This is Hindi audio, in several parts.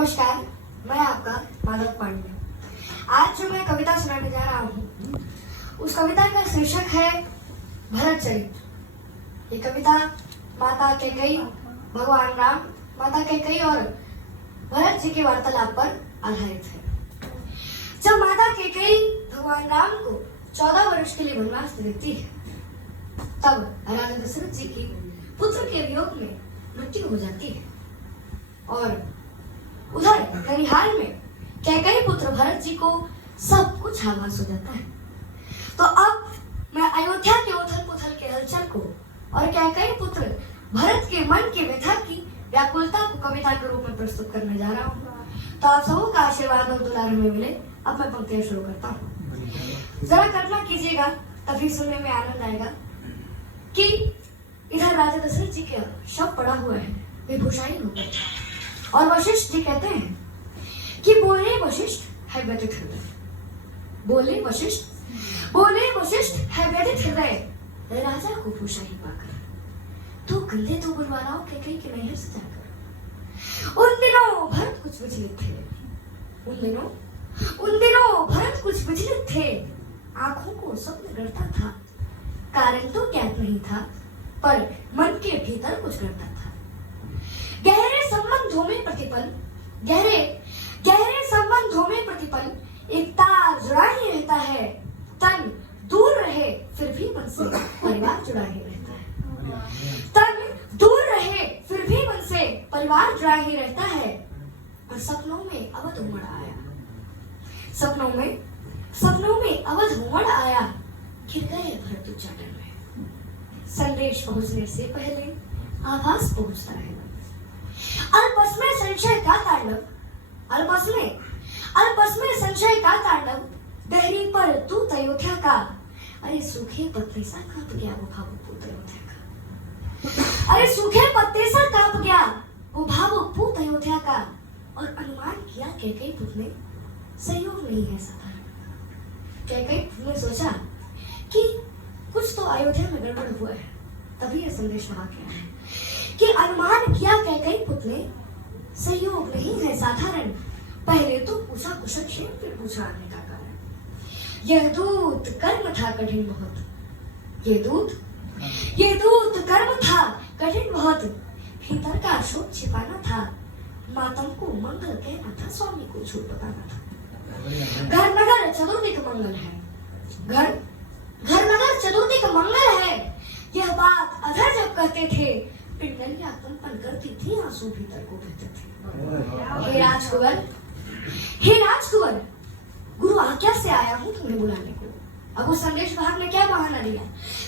नमस्कार, मैं आपका माधव पांडे। आज जो मैं कविता सुनाने जा रहा हूँ उस कविता का शीर्षक है भरत चरित। ये कविता माता कैकेयी, भगवान राम, माता कैकेयी और भरत जी के वार्तालाप पर आधारित है। जब माता कैकेयी भगवान राम को 14 वर्ष के लिए वनवास देती है, तब राजा दशरथ जी की पुत्र के वियोग में मृत्यु हो जाती है और उधर ननिहाल में कैकेयी पुत्र भरत जी को सब कुछ आभास हो जाता है। तो अब मैं अयोध्या के उथल पुथल के हलचल को और कैकेयी पुत्र भरत के मन की व्यथा की व्याकुलता को कविता के रूप में प्रस्तुत करने जा रहा हूँ। तो आप सबों का आशीर्वाद और दुलार हमें मिले। अब मैं पंक्तियां शुरू करता हूँ। जरा कल्पना कीजिएगा, तभी सुनने में आनंद आएगा कि इधर राजा दशरथ जी का शव पड़ा हुआ है, विभूषाहीन होकर, और वशिष्ठ जी कहते हैं कि बोले वशिष्ठ है व्यथित हृदय, बोले वशिष्ठ है व्यथित हृदय राजा को भूषाहीन पाकर, तो कंधे तो बुलवालाओ कैकेयी के नैहर से जाकर। उन दिनों भरत कुछ विचलित थे, उन दिनों भरत कुछ विचलित थे, आंखों को स्वप्न गढ़ता था, कारण तो ज्ञात नहीं था, पर मन के भीतर कुछ गढ़ता था। गहरे संबंधों में प्रतिपल एक तार जुड़ा ही रहता है, तन दूर रहे फिर भी मन से परिवार जुड़ा ही रहता है। तन दूर रहे फिर भी मन से परिवार जुड़ा ही रहता है। और सपनों में अवध उमड़ आया, सपनों में अवध उमड़ आया, गिर गए भरत उच्चाटन में। संदेश पहुंचने से पहले आवाज पहुंचता है। अल्पस में संशय का तांडव, दहरी पर तूत अयोध्या का। अरे सूखे पत्ते सा कांप गया वो भावुक पूत अयोध्या का। अरे सूखे पत्ते सा कांप गया वो भावुक पूत अयोध्या का। और अनुमान किया कैकेयी पुत्र ने सहयोग नहीं है साधारण। कैकेयी पुत्र ने सोचा कि कुछ तो अयोध्या में गड़बड़ हुआ है, तभी यह संदेश वहां गया है कि अनुमान किया कैकेयी पुत्र ने सहयोग नहीं है साधारण। पहले तो पूछा कुशल क्षेम, फिर पूछा आने का कारण। यह दूत कर्म था कठिन बहुत, ये दूत कर्म था कठिन बहुत। भीतर का शोक छिपाना था, मातम को मंगल कहना था, स्वामी को झूठ बताना था। घर नगर चतुर्दिक मंगल है, घर नगर चतुर्दिक मंगल है। यह बात अधर जब कहते थे, पिंडलियां कंपन करती थी, आंसू भीतर को बहते थे। हे राजकुंवर, गुरु आज्ञा से आया हूं तुम्हें बुलाने को। अब उस संदेश वाहक ने क्या बहाना दिया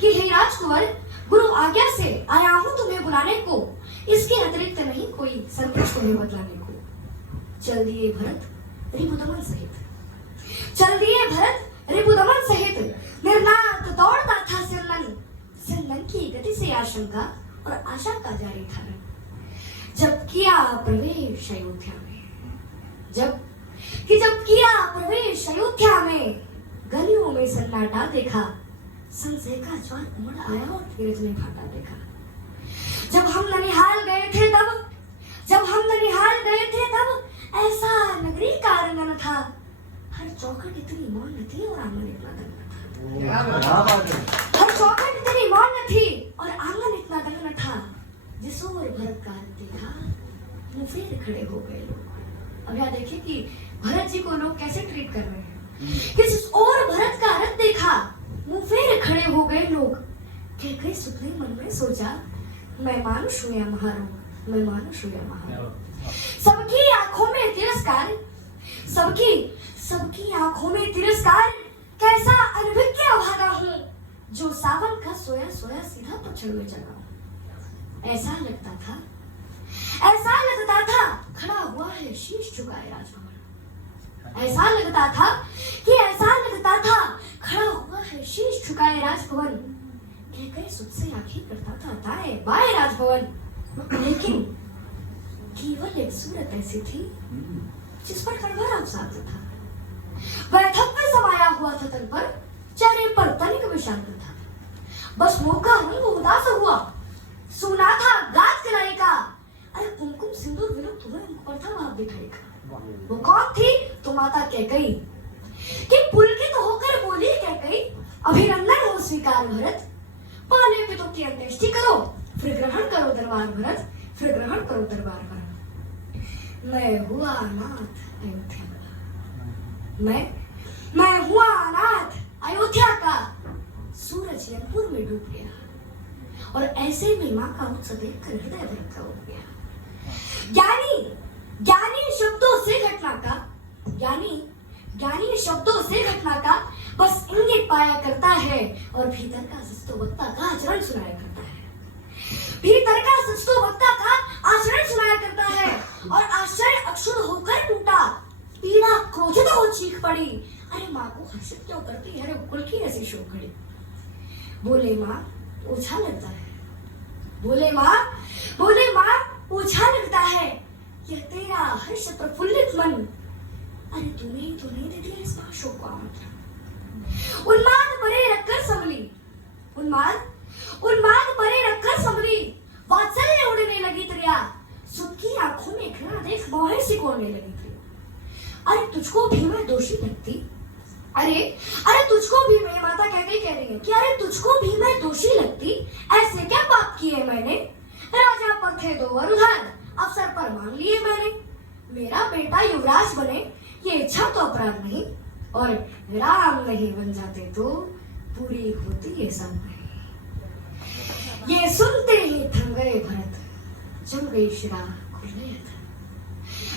कि हे राजकुंवर, गुरु आज्ञा से आया हूं तुम्हें बुलाने को, इसके अतिरिक्त नहीं कोई संदेश तुम्हें बतलाने को। चल दिए भरत रिपुदमन सहित निर्नाद दौड़ता था सिरनन की गति से आशंका और आशा का जारी था। जब किया प्रवेश अयोध्या में गलियों में सन्नाटा देखा, संशय का ज्वार उमड़ आया और धीरज ने फाटा देखा। जब हम ननिहाल गए थे तब ऐसा नगरी का आंगन था, हर चौखट इतनी मौन थी और आंगन इतना दंग था। हर चौखट इतनी मौन थी और आंगन इतना दंग था। जिस ओर भरत का देखा, मुंह फेर खड़े हो गए लोग। अब यहाँ देखिए कि भरत जी को लोग कैसे ट्रीट कर रहे हैं। जिस ओर भरत का रथ देखा, मुंह फेर खड़े हो गए लोग। कैकेयी सुतले मन में सोचा, मैं मानुष हूं या महारोग, मैं मानुष हूं या महारोग। सबकी आंखों में तिरस्कार, कैसा अनभिज्ञ अभागा हूं, जो सावन का सोया सोया सीधा पछड़ में जगा हूं। ऐसा लगता था खड़ा हुआ है शीश झुकाए राजभवन। ऐसा लगता था खड़ा हुआ है शीश झुकाए राजभवन। कैकेयी सुध से आंखें करता था दाएं बाएं राजभवन, लेकिन केवल एक सूरत ऐसी थी जिस पर कड़वा अवसाद था। वैधव्य समाया हुआ था तन पर, चेहरे पर तनिक विषाद था। बस मुंह का रंग उदास हुआ, सुना था गाज गलाई का, अरे कुमकुम सिंदूर विरुद्ध तुम्हें पर था भाव दिखाएगा। वो कौन थी? तो माता कैकेयी। कि पुलकित होकर बोली कैकेयी, अभिनंदन हो स्वीकार भरत, पहले पितु की अंत्येष्टि करो, फिर ग्रहण करो दरबार भरत, फिर ग्रहण करो दरबार भरत। मैं हुआ अनाथ अयोध्या का, मैं हुआ अनाथ अयोध्या का, सूरज यमपुर में डूब गया और ऐसे में माँ का उत्सव देखकर हृदय धड़का हो गया। ज्ञानी शब्दों से घटना का, ज्ञानी शब्दों से घटना का बस इंगित पाया करता है और भीतर का सच तो वक्ता का आचरण सुनाया करता है। भीतर का सच तो वक्ता का आचरण सुनाया करता है और आश्चर्य अक्षुण होकर टूटा, पीड़ा क्रोधित हो चीख पड़ी, अरे माँ को हर्षित क्यों करती है, अरे कुल की ऐसी शोक खड़ी। बोले माँ ओछा लगता है, बोले माँ ओछा लगता है, यह तेरा हर्ष प्रफुल्लित मन, अरे तूने ही तो नहीं दे दिया इस शोक को आमंत्रण। उन्माद परे रखकर संभली, उन्माद परे रखकर संभली, वात्सल्य उड़ने लगी त्रिया, सुख की आंखों में घृणा देख मोहे सिकोड़ने लगी त्रिया। अरे तुझको भी मैं दोषी लगती, अरे तुझको भी मैं, माता कह रही है कि अरे तुझको भी मैं दोषी लगती, ऐसे क्या पाप किए मैंने, राजा पर थे दो वरुधर, अवसर पर मांग लिए मैंने, मेरा बेटा युवराज बने ये इच्छा तो अपराध नहीं, और राम नहीं बन जाते तो पूरी होती ये सब नहीं। ये सुनते ही थम गए भरत, जम गई शिरा खुलने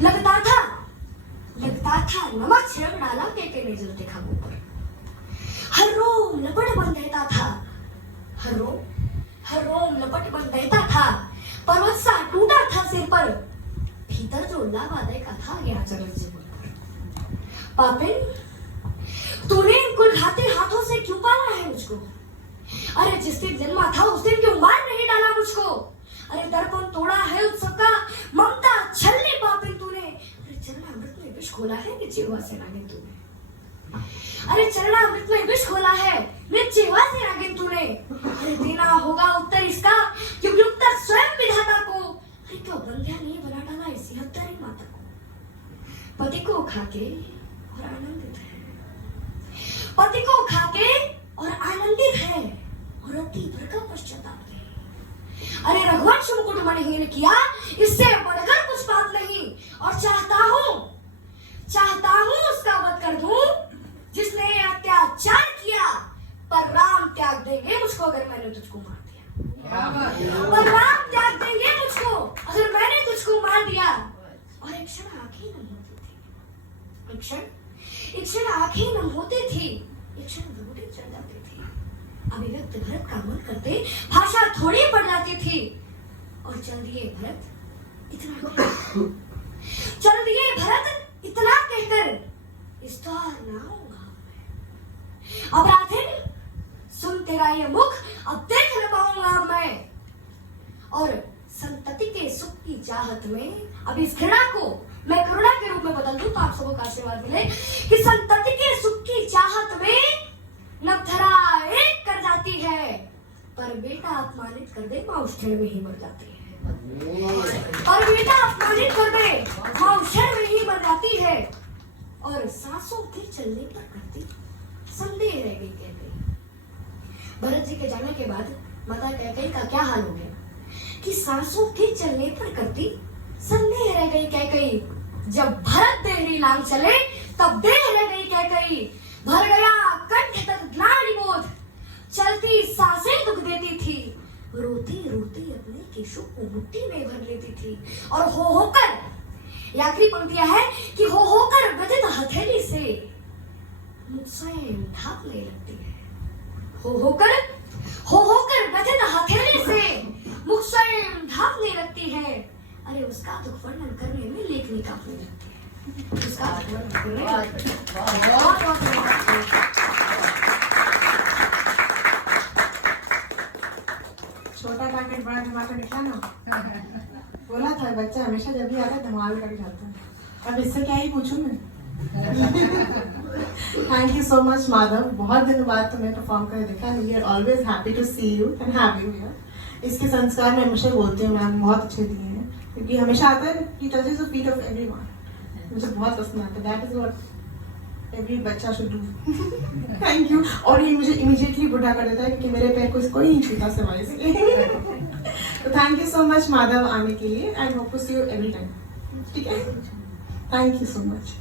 लगता था नमक छिड़क डाला के जलते खाबों पर, हर रोम लपट बन रहता था, हर रोम लपट बन रहता था, पर्वत सा टूटा था सिर पर, भीतर जो लावा देखा था गया चरण से पर। पापिन तूने इनको घाते हाथों से क्यों पाला है मुझको, अरे जिस दिन जन्मा था उस दिन क्यों मार नहीं डाला मुझको, अरे दर्पण तोड़ा है उत्सव का, ममता छलने पापिन तूने, अरे चरणामृत में विष घोला है कि जिह्वा से नागिन तूने, अरे चरणामृत में विष घोला है जिह्वा से नागिन तूने, अरे देना होगा उत्तर इसका क्योंकि उत्तर स्वयं विधाता को, अरे क्यों बंध्या नहीं बना डाला इसी हत्यारी माता को। पति को खाके और आनंदित है, पति को खाके और आनंदित है और अति भर का पश्चाताप है। अरे रघुवंश मुकुट मणिहीन किया, इससे बढ़कर कुछ बात नहीं, और चाहता हूं उसका वध कर दूं जिसने अत्याचार किया, पर राम त्याग देंगे मुझको अगर मैंने तुझको मार दिया, पर राम त्याग देंगे मुझको अगर मैंने तुझको मार दिया। और एक क्षण आंखें नम होती थी, एक क्षण आंखें नम होती थी, एक क्षण घुघुटी चढ़ जाती थी, अभिव्यक्त भरत का मन करते भाषा थोड़ी पड़ जाती थी, और चल दिए भरत इतना कहकर इस द्वार ना आऊंगा मैं। अब राधिन सुन तेरा ये मुख अब देख न पाऊंगा अब मैं, और संतति के सुख की चाहत में अब इस घृणा को मैं करुणा के रूप में बदल दूं तो आप सबको का आशीर्वाद मिले कि संतति के सुख की चाहत में नवधरा एक कर जाती है, पर बेटा अपमानित कर दे मां उस क्षण में ही मर जाती है, और बेटा अपमानित कर दे मां उस क्षण में ही मर जाती है। और सांसों के चलने पर करती संदेह रह गई कैकेयी। भरत जी के जाने के बाद माता कैकेयी का क्या हाल हो गया कि सांसों के चलने पर करती संदेह रह गई कैकेयी। जब भरत देहरी लांग चले तब देह रह गई कैकेयी, भर गया कंठ तक ग्लानि बोध, चलती सांसें दुख देती थी, रोती रोती अपने केशों को मुट्ठी में भर लेती थी, और हो होकर ये आखिरी पंक्तियां है कि हो होकर गदित हथेली से मुझ स्वयं ढांपने लगती है, हो होकर गदित हथेली से मुझ स्वयं ढांपने लगती है। अरे उसका दुख वर्णन करने में लेखनी कांपने लगती है, उसका दुख वर्णन करने छोटा पैकेट बड़ा धमाका निकला ना। बोला था बच्चा हमेशा जब भी आता है धमाल कर जाता है। अब इससे क्या ही पूछूं मैं। Thank you so much Madhav, बहुत दिनों बाद तुम्हें परफॉर्म कर देखा। We are always happy to see you and have you here. इसके संस्कार मैं हमेशा बोलती हूँ मैम बहुत अच्छे दिए हैं, क्योंकि हमेशा आता है कि touches the feet of everyone, मुझे बहुत पसंद आता है, दैट इज व्हाट एवरी बच्चा शुड डू। Thank you. और ये मुझे इमीडिएटली बुढ़ा कर देता है क्योंकि मेरे पैर को कोई नहीं छूता सिवाय इसलिए। तो thank you so much Madhav आने के लिए, and hope to see you every time. ठीक है, थैंक यू सो मच।